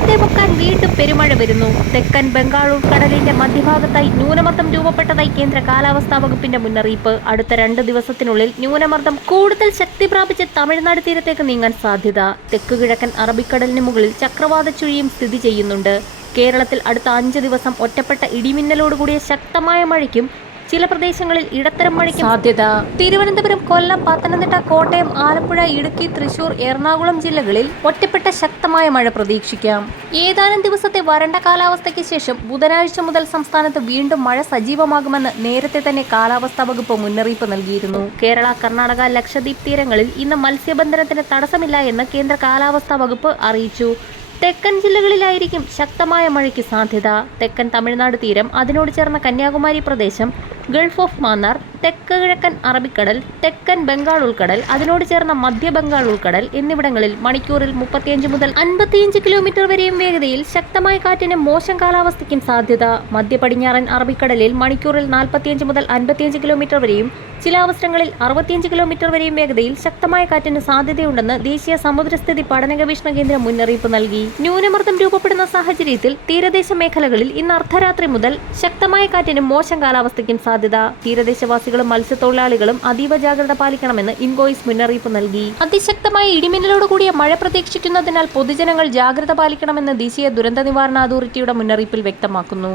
കേരളത്തെ പൊക്കാൻ വീണ്ടും പെരുമഴ വരുന്നു. തെക്കൻ ബംഗാൾ ഉൾക്കടലിന്റെ മധ്യഭാഗത്തായി ന്യൂനമർദ്ദം രൂപപ്പെട്ടതായി കേന്ദ്ര കാലാവസ്ഥാ വകുപ്പിന്റെ മുന്നറിയിപ്പ്. അടുത്ത 2 ദിവസത്തിനുള്ളിൽ ന്യൂനമർദ്ദം കൂടുതൽ ശക്തി പ്രാപിച്ച് തമിഴ്നാട് തീരത്തേക്ക് നീങ്ങാൻ സാധ്യത. തെക്കുകിഴക്കൻ അറബിക്കടലിന് മുകളിൽ ചക്രവാത ചുഴിയും സ്ഥിതി ചെയ്യുന്നുണ്ട്. കേരളത്തിൽ അടുത്ത 5 ദിവസം ഒറ്റപ്പെട്ട ഇടിമിന്നലോടുകൂടിയ ശക്തമായ മഴയ്ക്കും ചില പ്രദേശങ്ങളിൽ ഇടത്തരം മഴയ്ക്കും സാധ്യത. തിരുവനന്തപുരം, കൊല്ലം, പത്തനംതിട്ട, കോട്ടയം, ആലപ്പുഴ, ഇടുക്കി, തൃശൂർ, എറണാകുളം ജില്ലകളിൽ ഒറ്റപ്പെട്ട ശക്തമായ മഴ പ്രതീക്ഷിക്കാം. ഏതാനും ദിവസത്തെ വരണ്ട കാലാവസ്ഥയ്ക്ക് ശേഷം ബുധനാഴ്ച മുതൽ സംസ്ഥാനത്ത് വീണ്ടും മഴ സജീവമാകുമെന്ന് നേരത്തെ തന്നെ കാലാവസ്ഥാ വകുപ്പ് മുന്നറിയിപ്പ് നൽകിയിരുന്നു. കേരള, കർണാടക, ലക്ഷദ്വീപ് തീരങ്ങളിൽ ഇന്ന് മത്സ്യബന്ധനത്തിന് തടസ്സമില്ല എന്ന് കേന്ദ്ര കാലാവസ്ഥാ വകുപ്പ് അറിയിച്ചു. തെക്കൻ ജില്ലകളിലായിരിക്കും ശക്തമായ മഴയ്ക്ക് സാധ്യത. തെക്കൻ തമിഴ്നാട് തീരം, അതിനോട് ചേർന്ന കന്യാകുമാരി പ്രദേശം, ഗൾഫ് ഓഫ് മാന്നാർ, തെക്ക് കിഴക്കൻ അറബിക്കടൽ, തെക്കൻ ബംഗാൾ ഉൾക്കടൽ, അതിനോട് ചേർന്ന മധ്യ ബംഗാൾ ഉൾക്കടൽ എന്നിവിടങ്ങളിൽ മണിക്കൂറിൽ 35 മുതൽ 55 കിലോമീറ്റർ വരെയും വേഗതയിൽ ശക്തമായ കാറ്റിന് മോശം കാലാവസ്ഥയ്ക്കും സാധ്യത. മധ്യ പടിഞ്ഞാറൻ അറബിക്കടലിൽ മണിക്കൂറിൽ 45 മുതൽ 55 കിലോമീറ്റർ വരെയും ചില അവസരങ്ങളിൽ 65 കിലോമീറ്റർ വരെയും വേഗതയിൽ ശക്തമായ കാറ്റിന് സാധ്യതയുണ്ടെന്ന് ദേശീയ സമുദ്രസ്ഥിതി പഠന ഗവേഷണ കേന്ദ്രം മുന്നറിയിപ്പ് നൽകി. ന്യൂനമർദ്ദം രൂപപ്പെടുന്ന സാഹചര്യത്തിൽ തീരദേശ മേഖലകളിൽ ഇന്ന് അർദ്ധരാത്രി മുതൽ ശക്തമായ കാറ്റിനും മോശം കാലാവസ്ഥയ്ക്കും സാധ്യത. തീരദേശവാസികളും മത്സ്യത്തൊഴിലാളികളും അതീവ ജാഗ്രത പാലിക്കണമെന്ന് ഇൻകോയിസ് മുന്നറിയിപ്പ് നൽകി. അതിശക്തമായ ഇടിമിന്നലോടുകൂടിയ മഴ പ്രതീക്ഷിക്കുന്നതിനാൽ പൊതുജനങ്ങൾ ജാഗ്രത പാലിക്കണമെന്ന് ദേശീയ ദുരന്ത നിവാരണ അതോറിറ്റിയുടെ മുന്നറിയിപ്പിൽ വ്യക്തമാക്കുന്നു.